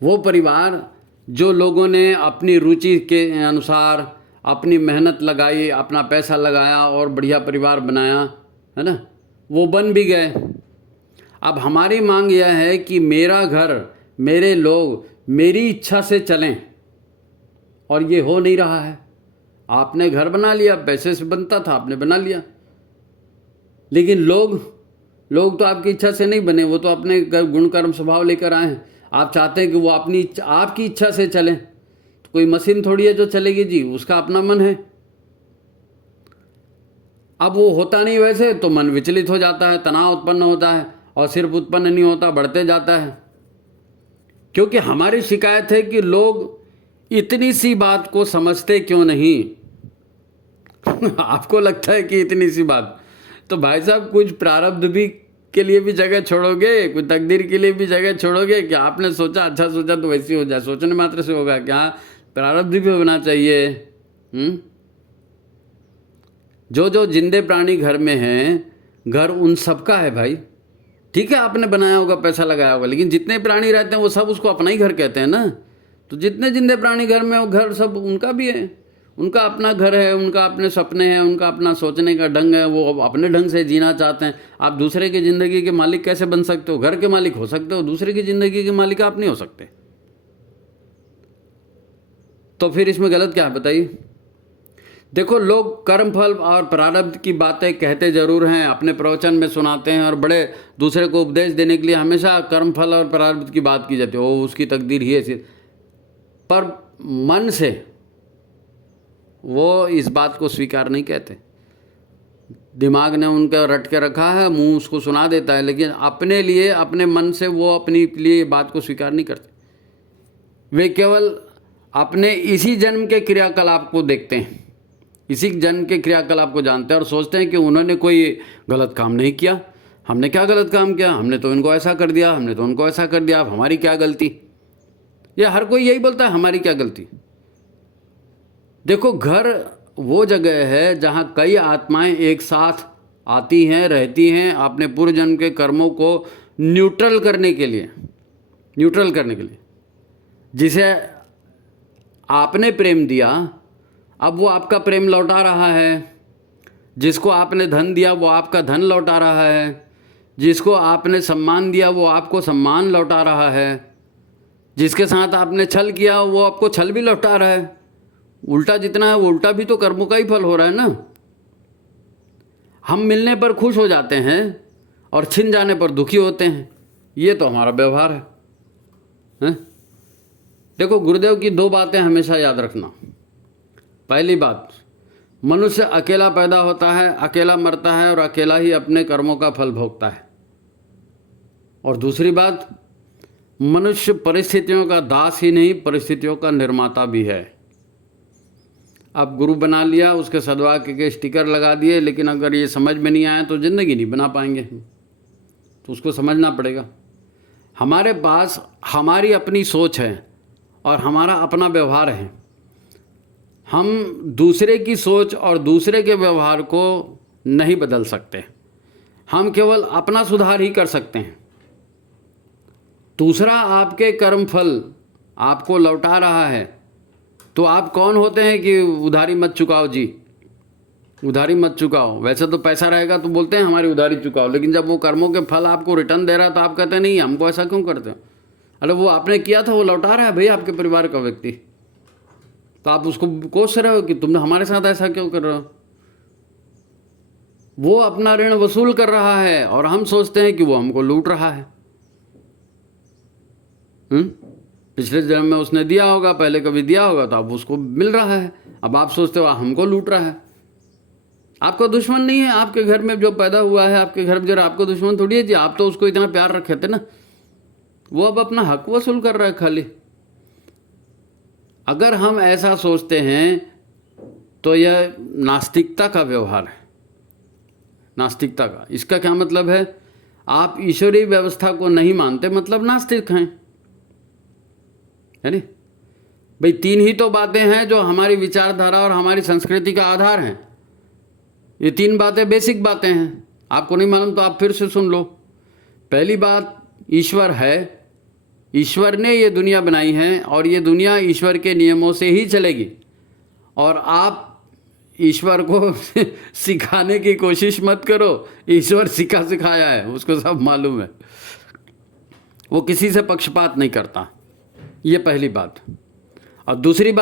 वो परिवार जो लोगों ने अपनी रुचि के अनुसार अपनी मेहनत लगाई, अपना पैसा लगाया और बढ़िया परिवार बनाया, है ना, वो बन भी गए। अब हमारी मांग यह है कि मेरा घर, मेरे लोग मेरी इच्छा से चलें, और ये हो नहीं रहा है। आपने घर बना लिया, पैसे से बनता था, आपने बना लिया, लेकिन लोग तो आपकी इच्छा से नहीं बने, वो तो अपने गुण कर्म स्वभाव लेकर आए हैं। आप चाहते हैं कि वो आपकी इच्छा से चलें, तो कोई मशीन थोड़ी है जो चलेगी जी, उसका अपना मन है। अब वो होता नहीं वैसे, तो मन विचलित हो जाता है, तनाव उत्पन्न होता है, और सिर्फ उत्पन्न नहीं होता, बढ़ते जाता है। क्योंकि हमारी शिकायत है कि लोग इतनी सी बात को समझते क्यों नहीं। आपको लगता है कि इतनी सी बात, तो भाई साहब कुछ प्रारब्ध भी के लिए भी जगह छोड़ोगे, कुछ तकदीर के लिए भी जगह छोड़ोगे। क्या आपने सोचा, अच्छा सोचा तो वैसे हो जाए, सोचने मात्र से होगा क्या? प्रारब्ध भी होना चाहिए। जो जिंदे प्राणी घर में हैं, घर उन सबका है भाई। ठीक है, आपने बनाया होगा, पैसा लगाया होगा, लेकिन जितने प्राणी रहते हैं वो सब उसको अपना ही घर कहते हैं ना। तो जितने जिंदे प्राणी घर में, वो घर सब उनका भी है, उनका अपना घर है, उनका अपने सपने हैं, उनका अपना सोचने का ढंग है, वो अपने ढंग से जीना चाहते हैं। आप दूसरे की ज़िंदगी के मालिक कैसे बन सकते हो? घर के मालिक हो सकते हो, दूसरे की ज़िंदगी के मालिक आप नहीं हो सकते। तो फिर इसमें गलत क्या है बताइए? देखो, लोग कर्म फल और प्रारब्ध की बातें कहते ज़रूर हैं, अपने प्रवचन में सुनाते हैं, और बड़े दूसरे को उपदेश देने के लिए हमेशा कर्म फल और प्रारब्ध की बात की जाती है, वो उसकी तकदीर ही है। पर मन से वो इस बात को स्वीकार नहीं कहते। दिमाग ने उनका रट के रखा है, मुंह उसको सुना देता है, लेकिन अपने लिए, अपने मन से वो अपनी लिए बात को स्वीकार नहीं करते। वे केवल अपने इसी जन्म के क्रियाकलाप को देखते हैं, इसी जन्म के क्रियाकलाप को जानते हैं, और सोचते हैं कि उन्होंने कोई गलत काम नहीं किया। हमने क्या गलत काम किया? हमने तो इनको ऐसा कर दिया, हमने तो उनको ऐसा कर दिया, अब हमारी क्या गलती? ये हर कोई यही बोलता है, हमारी क्या गलती। देखो, घर वो जगह है जहाँ कई आत्माएं एक साथ आती हैं, रहती हैं, अपने पूर्व जन्म के कर्मों को न्यूट्रल करने के लिए, जिसे आपने प्रेम दिया, अब वो आपका प्रेम लौटा रहा है। जिसको आपने धन दिया वो आपका धन लौटा रहा है, जिसको आपने सम्मान दिया वो आपको सम्मान लौटा रहा है, जिसके साथ आपने छल किया वो आपको छल भी लौटा रहा है। उल्टा जितना है वो उल्टा भी तो कर्मों का ही फल हो रहा है ना। हम मिलने पर खुश हो जाते हैं और छिन जाने पर दुखी होते हैं, ये तो हमारा व्यवहार है? देखो, गुरुदेव की दो बातें हमेशा याद रखना। पहली बात, मनुष्य अकेला पैदा होता है, अकेला मरता है, और अकेला ही अपने कर्मों का फल भोगता है। और दूसरी बात, मनुष्य परिस्थितियों का दास ही नहीं, परिस्थितियों का निर्माता भी है। अब गुरु बना लिया, उसके सद्वाक्य के स्टिकर लगा दिए, लेकिन अगर ये समझ में नहीं आया तो ज़िंदगी नहीं बना पाएंगे। तो उसको समझना पड़ेगा। हमारे पास हमारी अपनी सोच है और हमारा अपना व्यवहार है। हम दूसरे की सोच और दूसरे के व्यवहार को नहीं बदल सकते, हम केवल अपना सुधार ही कर सकते हैं। दूसरा आपके कर्म फल आपको लौटा रहा है, तो आप कौन होते हैं कि उधारी मत चुकाओ जी, उधारी मत चुकाओ। वैसे तो पैसा रहेगा तो बोलते हैं हमारी उधारी चुकाओ, लेकिन जब वो कर्मों के फल आपको रिटर्न दे रहा है तो आप कहते हैं नहीं, हमको ऐसा क्यों करते हो? अरे वो आपने किया था वो लौटा रहा है भाई, आपके परिवार का व्यक्ति, तो आप उसको कोस रहे हो कि तुमने हमारे साथ ऐसा क्यों कर रहे हो। वो अपना ऋण वसूल कर रहा है और हम सोचते हैं कि वो हमको लूट रहा है। पिछले जन्म में उसने दिया होगा, पहले कभी दिया होगा, तो अब उसको मिल रहा है, अब आप सोचते हो हमको लूट रहा है। आपका दुश्मन नहीं है, आपके घर में जो पैदा हुआ है आपके घर में जरा, आपको दुश्मन थोड़ी है जी, आप तो उसको इतना प्यार रखे थे ना, वो अब अपना हक वसूल कर रहा है खाली। अगर हम ऐसा सोचते हैं तो यह नास्तिकता का व्यवहार है, नास्तिकता का। इसका क्या मतलब है? आप ईश्वरीय व्यवस्था को नहीं मानते, मतलब नास्तिक हैं, है नहीं भाई? तीन ही तो बातें हैं जो हमारी विचारधारा और हमारी संस्कृति का आधार हैं। ये तीन बातें बेसिक बातें हैं, आपको नहीं मालूम तो आप फिर से सुन लो। पहली बात, ईश्वर है, ईश्वर ने ये दुनिया बनाई है और ये दुनिया ईश्वर के नियमों से ही चलेगी। और आप ईश्वर को सिखाने की कोशिश मत करो, ईश्वर सिखाया है, उसको सब मालूम है, वो किसी से पक्षपात नहीं करता। ये पहली बात। और दूसरी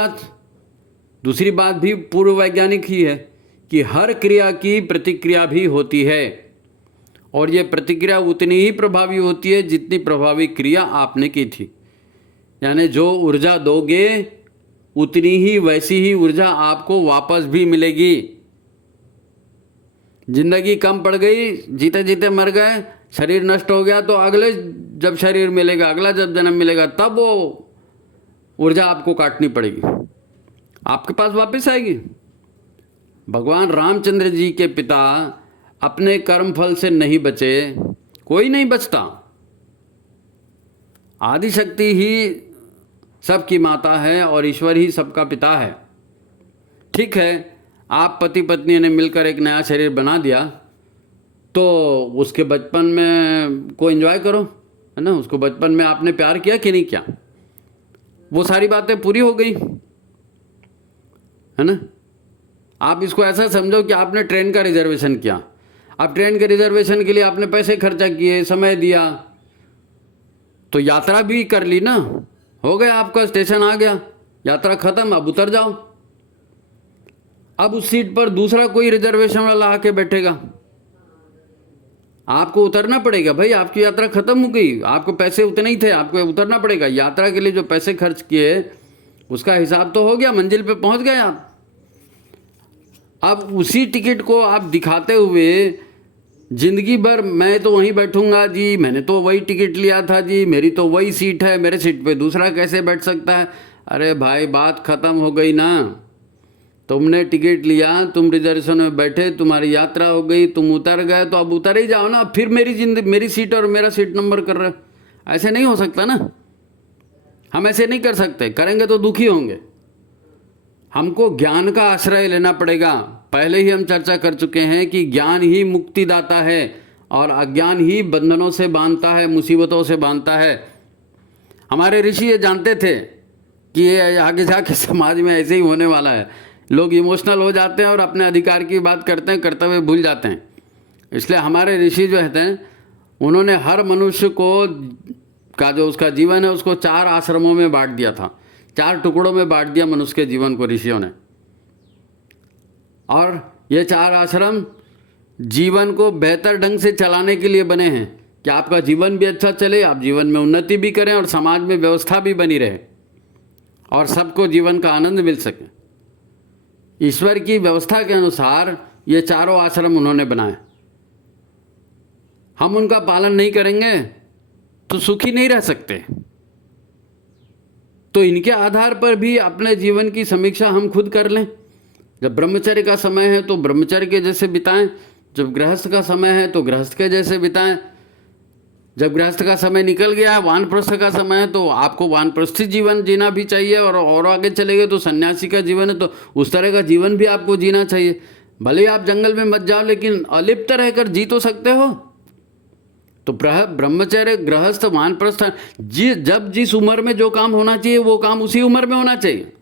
बात भी पूर्व वैज्ञानिक ही है कि हर क्रिया की प्रतिक्रिया भी होती है, और ये प्रतिक्रिया उतनी ही प्रभावी होती है जितनी प्रभावी क्रिया आपने की थी। यानी जो ऊर्जा दोगे उतनी ही वैसी ही ऊर्जा आपको वापस भी मिलेगी। जिंदगी कम पड़ गई, जीते जीते मर गए, शरीर नष्ट हो गया, तो अगले जब शरीर मिलेगा, अगला जब जन्म मिलेगा, तब वो ऊर्जा आपको काटनी पड़ेगी, आपके पास वापस आएगी। भगवान रामचंद्र जी के पिता अपने कर्म फल से नहीं बचे, कोई नहीं बचता। आदिशक्ति ही सबकी माता है और ईश्वर ही सबका पिता है। ठीक है, आप पति पत्नी ने मिलकर एक नया शरीर बना दिया, तो उसके बचपन में को एंजॉय करो, है ना? उसको बचपन में आपने प्यार किया कि नहीं किया, वो सारी बातें पूरी हो गई, है ना? आप इसको ऐसा समझो कि आपने ट्रेन का रिजर्वेशन किया, अब ट्रेन के रिजर्वेशन के लिए आपने पैसे खर्चा किए, समय दिया, तो यात्रा भी कर ली ना, हो गया, आपका स्टेशन आ गया, यात्रा खत्म, अब उतर जाओ। अब उस सीट पर दूसरा कोई रिजर्वेशन वाला आके बैठेगा, आपको उतरना पड़ेगा भाई, आपकी यात्रा खत्म हो गई, आपको पैसे उतने ही थे, आपको उतरना पड़ेगा। यात्रा के लिए जो पैसे खर्च किए उसका हिसाब तो हो गया, मंजिल पे पहुंच गए आप। अब उसी टिकट को आप दिखाते हुए जिंदगी भर मैं तो वहीं बैठूंगा जी, मैंने तो वही टिकट लिया था जी, मेरी तो वही सीट है, मेरे सीट पे दूसरा कैसे बैठ सकता है? अरे भाई, बात खत्म हो गई ना। तुमने टिकट लिया, तुम रिजर्वेशन में बैठे, तुम्हारी यात्रा हो गई, तुम उतर गए, तो अब उतर ही जाओ ना। फिर मेरी सीट और मेरा सीट नंबर कर रहे, ऐसे नहीं हो सकता ना। हम ऐसे नहीं कर सकते, करेंगे तो दुखी होंगे। हमको ज्ञान का आश्रय लेना पड़ेगा। पहले ही हम चर्चा कर चुके हैं कि ज्ञान ही मुक्तिदाता है और अज्ञान ही बंधनों से बांधता है, मुसीबतों से बांधता है। हमारे ऋषि ये जानते थे कि ये आगे जाके समाज में ऐसे ही होने वाला है। लोग इमोशनल हो जाते हैं और अपने अधिकार की बात करते हैं, करते हुए भूल जाते हैं। इसलिए हमारे ऋषि जो हैं, उन्होंने हर मनुष्य को का जो उसका जीवन है उसको 4 आश्रमों में बांट दिया था, 4 टुकड़ों में बांट दिया मनुष्य के जीवन को ऋषियों ने। और ये 4 आश्रम जीवन को बेहतर ढंग से चलाने के लिए बने हैं कि आपका जीवन भी अच्छा चले, आप जीवन में उन्नति भी करें और समाज में व्यवस्था भी बनी रहे और सबको जीवन का आनंद मिल सके। ईश्वर की व्यवस्था के अनुसार ये 4 आश्रम उन्होंने बनाए। हम उनका पालन नहीं करेंगे तो सुखी नहीं रह सकते। तो इनके आधार पर भी अपने जीवन की समीक्षा हम खुद कर लें। जब ब्रह्मचर्य का समय है तो ब्रह्मचर्य के जैसे बिताएं, जब गृहस्थ का समय है तो गृहस्थ के जैसे बिताएं। जब गृहस्थ का समय निकल गया है, वानप्रस्थ का समय है, तो आपको वानप्रस्थी जीवन जीना भी चाहिए, और आगे चले गए तो सन्यासी का जीवन है, तो उस तरह का जीवन भी आपको जीना चाहिए। भले आप जंगल में मत जाओ, लेकिन अलिप्त रहकर जी तो सकते हो। तो ब्रह्मचर्य, गृहस्थ, वानप्रस्थ, जब जिस उम्र में जो काम होना चाहिए वो काम उसी उम्र में होना चाहिए।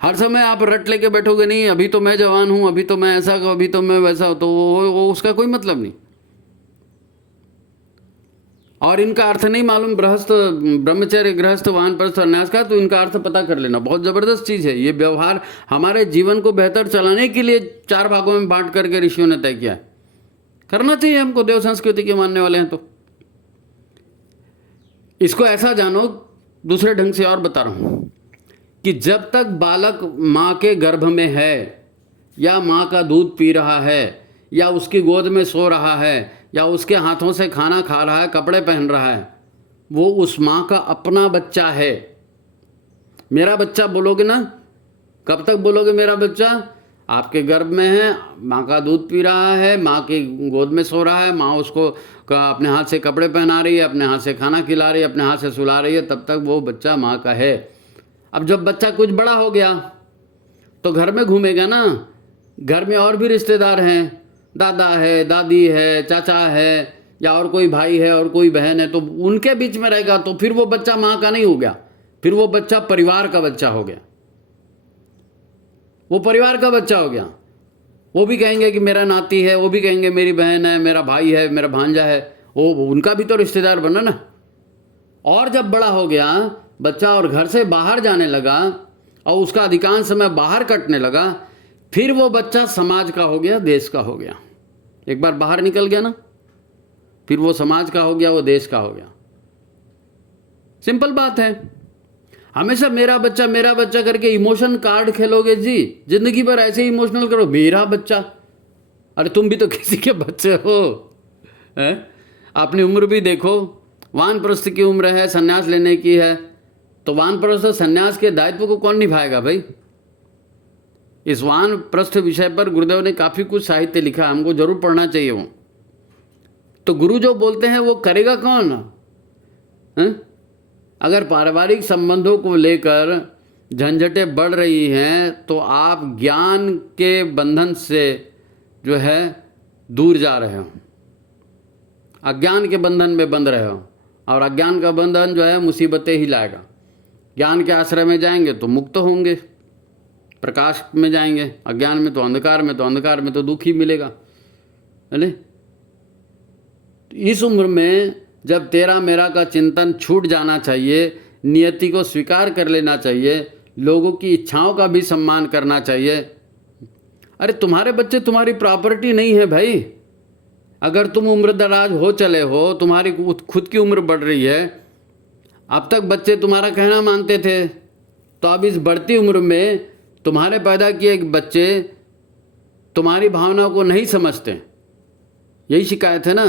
हर समय आप रट लेके बैठोगे नहीं, अभी तो मैं जवान हूं, अभी तो मैं ऐसा, अभी तो मैं वैसा, तो वो उसका कोई मतलब नहीं। और इनका अर्थ नहीं मालूम ब्रह्मचर्य, गृहस्थ, वानप्रस्थ, सन्यास का, तो इनका अर्थ पता कर लेना, बहुत ज़बरदस्त चीज़ है ये। व्यवहार हमारे जीवन को बेहतर चलाने के लिए 4 भागों में बांट करके ऋषियों ने तय किया है। करना चाहिए हमको, देव संस्कृति के मानने वाले हैं तो। इसको ऐसा जानो, दूसरे ढंग से और बता रहा हूं कि जब तक बालक माँ के गर्भ में है, या माँ का दूध पी रहा है, या उसकी गोद में सो रहा है, या उसके हाथों से खाना खा रहा है, कपड़े पहन रहा है, वो उस माँ का अपना बच्चा है। मेरा बच्चा बोलोगे ना, कब तक बोलोगे मेरा बच्चा? आपके गर्भ में है, माँ का दूध पी रहा है, माँ की गोद में सो रहा है, माँ उसको अपने हाथ से कपड़े पहना रही है, अपने हाथ से खाना खिला रही है, अपने हाथ से सुला रही है, तब तक वो बच्चा माँ का है। अब जब बच्चा कुछ बड़ा हो गया तो घर में घूमेगा ना, घर में और भी रिश्तेदार हैं, दादा है, दादी है, चाचा है, या और कोई भाई है और कोई बहन है, तो उनके बीच में रहेगा, तो फिर वो बच्चा माँ का नहीं हो गया, फिर वो बच्चा परिवार का बच्चा हो गया। वो परिवार का बच्चा हो गया। वो भी कहेंगे कि मेरा नाती है, वो भी कहेंगे मेरी बहन है, मेरा भाई है, मेरा भांजा है, वो उनका भी तो रिश्तेदार बना ना। और जब बड़ा हो गया बच्चा और घर से बाहर जाने लगा और उसका अधिकांश समय बाहर कटने लगा, फिर वो बच्चा समाज का हो गया, देश का हो गया। एक बार बाहर निकल गया ना, फिर वो समाज का हो गया, वो देश का हो गया। सिंपल बात है। हमेशा मेरा बच्चा करके इमोशन कार्ड खेलोगे जी, जिंदगी भर ऐसे इमोशनल करो, मेरा बच्चा। अरे तुम भी तो किसी के बच्चे हो, है? अपनी उम्र भी देखो, वानप्रस्थ की उम्र है, सन्यास लेने की है, तो वानप्रस्थ सन्यास के दायित्व को कौन निभाएगा भाई? इस वानप्रस्थ विषय पर गुरुदेव ने काफ़ी कुछ साहित्य लिखा, हमको जरूर पढ़ना चाहिए वो। तो गुरु जो बोलते हैं वो करेगा कौन? है? अगर पारिवारिक संबंधों को लेकर झंझटें बढ़ रही हैं तो आप ज्ञान के बंधन से जो है दूर जा रहे हो, अज्ञान के बंधन में बंध रहे हो, और अज्ञान का बंधन जो है मुसीबतें ही लाएगा। ज्ञान के आश्रय में जाएंगे तो मुक्त होंगे, प्रकाश में जाएंगे, अज्ञान में तो अंधकार में, तो अंधकार में तो दुख ही मिलेगा, है ना? इस उम्र में जब तेरा मेरा का चिंतन छूट जाना चाहिए, नियति को स्वीकार कर लेना चाहिए, लोगों की इच्छाओं का भी सम्मान करना चाहिए। अरे तुम्हारे बच्चे तुम्हारी प्रॉपर्टी नहीं है भाई। अगर तुम उम्र दराज हो चले हो, तुम्हारी खुद की उम्र बढ़ रही है, अब तक बच्चे तुम्हारा कहना मानते थे, तो अब इस बढ़ती उम्र में तुम्हारे पैदा किए बच्चे तुम्हारी भावनाओं को नहीं समझते। यही शिकायत है ना,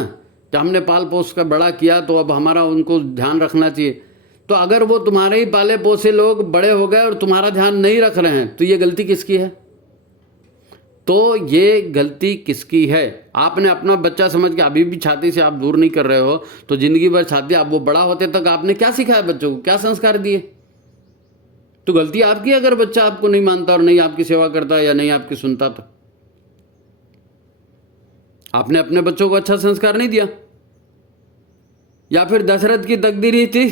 जब हमने पाल पोस कर बड़ा किया तो अब हमारा उनको ध्यान रखना चाहिए। तो अगर वो तुम्हारे ही पाले पोसे लोग बड़े हो गए और तुम्हारा ध्यान नहीं रख रहे हैं, तो ये गलती किसकी है? तो ये गलती किसकी है? आपने अपना बच्चा समझ के अभी भी छाती से आप दूर नहीं कर रहे हो, तो जिंदगी भर छाती, आप वो बड़ा होते तक आपने क्या सिखाया बच्चों को, क्या संस्कार दिए? तो गलती आपकी, अगर बच्चा आपको नहीं मानता और नहीं आपकी सेवा करता या नहीं आपकी सुनता, तो आपने अपने बच्चों को अच्छा संस्कार नहीं दिया। या फिर दशरथ की तकदीर ही थी,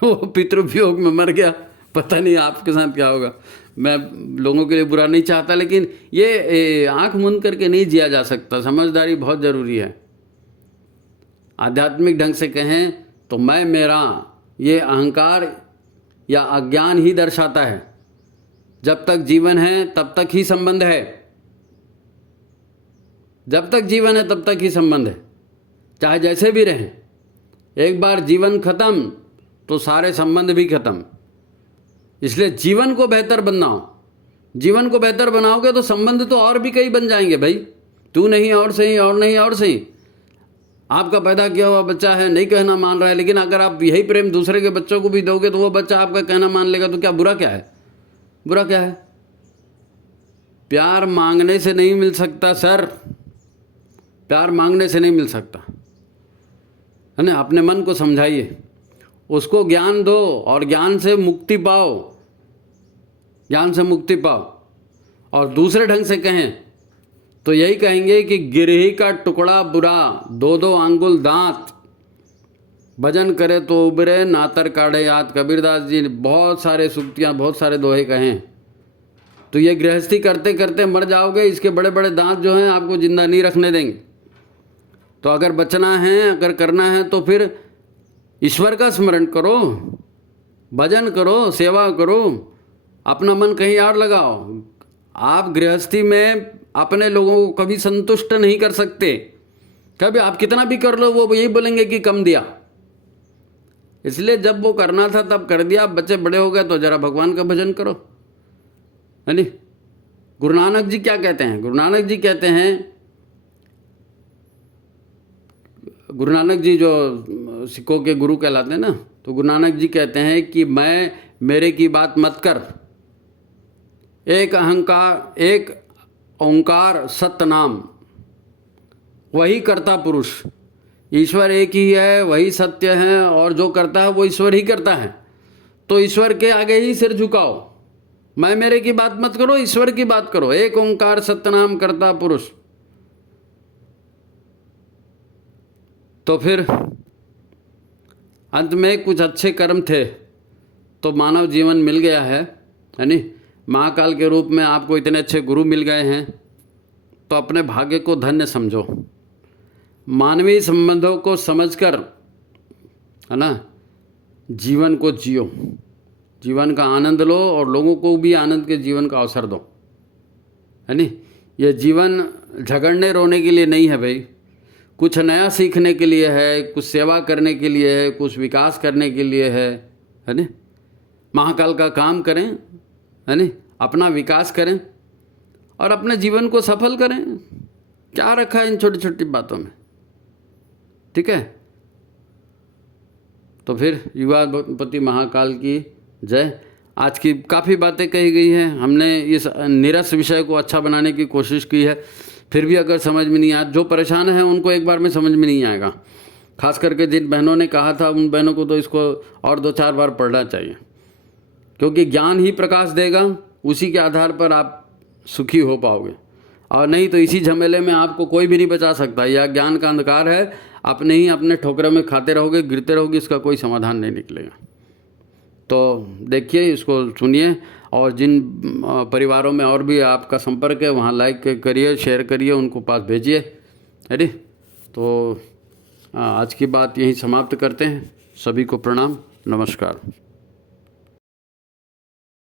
वो पितृवियोग में मर गया, पता नहीं आपके साथ क्या होगा। मैं लोगों के लिए बुरा नहीं चाहता, लेकिन ये आंख मूंद करके नहीं जिया जा सकता, समझदारी बहुत ज़रूरी है। आध्यात्मिक ढंग से कहें तो मैं मेरा ये अहंकार या अज्ञान ही दर्शाता है। जब तक जीवन है तब तक ही संबंध है, जब तक जीवन है तब तक ही संबंध है, चाहे जैसे भी रहें। एक बार जीवन खत्म तो सारे संबंध भी खत्म। इसलिए जीवन को बेहतर बनाओ। जीवन को बेहतर बनाओगे तो संबंध तो और भी कई बन जाएंगे भाई। तू नहीं और सही, और नहीं और सही। आपका पैदा किया हुआ बच्चा है, नहीं कहना मान रहा है, लेकिन अगर आप यही प्रेम दूसरे के बच्चों को भी दोगे तो वो बच्चा आपका कहना मान लेगा, तो क्या बुरा क्या है? बुरा क्या है? प्यार मांगने से नहीं मिल सकता सर, प्यार मांगने से नहीं मिल सकता। है ना। अपने मन को समझाइए, उसको ज्ञान दो और ज्ञान से मुक्ति पाओ, ज्ञान से मुक्ति पाओ। और दूसरे ढंग से कहें तो यही कहेंगे कि गिरही का टुकड़ा बुरा, दो दो आंगुल दांत, भजन करे तो उबरे, नातर काढ़े याद। कबीरदास जी ने बहुत सारे सूक्तियाँ, बहुत सारे दोहे कहे। तो ये गृहस्थी करते करते मर जाओगे, इसके बड़े बड़े दांत जो हैं आपको जिंदा नहीं रखने देंगे। तो अगर बचना है, अगर करना है तो फिर ईश्वर का स्मरण करो, भजन करो, सेवा करो, अपना मन कहीं और लगाओ। आप गृहस्थी में अपने लोगों को कभी संतुष्ट नहीं कर सकते। कभी आप कितना भी कर लो वो यही बोलेंगे कि कम दिया। इसलिए जब वो करना था तब कर दिया, बच्चे बड़े हो गए तो जरा भगवान का भजन करो, है नी। गुरु नानक जी क्या कहते हैं? गुरु नानक जी कहते हैं, गुरु नानक जी जो सिखों के गुरु कहलाते हैं ना, तो गुरु नानक जी कहते हैं कि मैं मेरे की बात मत कर, एक अहंकार, एक ओंकार सतनाम, वही करता पुरुष। ईश्वर एक ही है, वही सत्य है, और जो करता है वो ईश्वर ही करता है। तो ईश्वर के आगे ही सिर झुकाओ, मैं मेरे की बात मत करो, ईश्वर की बात करो। एक ओंकार सत्यनाम करता पुरुष। तो फिर अंत में कुछ अच्छे कर्म थे तो मानव जीवन मिल गया है नी। महाकाल के रूप में आपको इतने अच्छे गुरु मिल गए हैं, तो अपने भाग्य को धन्य समझो। मानवीय संबंधों को समझकर, है ना, जीवन को जियो, जीवन का आनंद लो और लोगों को भी आनंद के जीवन का अवसर दो, है नी। ये जीवन झगड़ने रोने के लिए नहीं है भाई, कुछ नया सीखने के लिए है, कुछ सेवा करने के लिए है, कुछ विकास करने के लिए है नी। महाकाल का काम करें, है नी, अपना विकास करें और अपने जीवन को सफल करें। क्या रखा है इन छोटी छोटी बातों में, ठीक है। तो फिर युवापति महाकाल की जय। आज की काफ़ी बातें कही गई हैं, हमने इस नीरस विषय को अच्छा बनाने की कोशिश की है। फिर भी अगर समझ में नहीं आया, जो परेशान हैं उनको एक बार में समझ में नहीं आएगा। खास करके जिन बहनों ने कहा था उन बहनों को तो इसको और 2-4 बार पढ़ना चाहिए, क्योंकि ज्ञान ही प्रकाश देगा, उसी के आधार पर आप सुखी हो पाओगे। और नहीं तो इसी झमेले में आपको कोई भी नहीं बचा सकता। यह ज्ञान का अंधकार है, अपने ही अपने ठोकरे में खाते रहोगे, गिरते रहोगे, इसका कोई समाधान नहीं निकलेगा। तो देखिए, इसको सुनिए, और जिन परिवारों में और भी आपका संपर्क है वहाँ लाइक करिए, शेयर करिए, उनको पास भेजिए, है नी। तो आज की बात यहीं समाप्त करते हैं। सभी को प्रणाम, नमस्कार।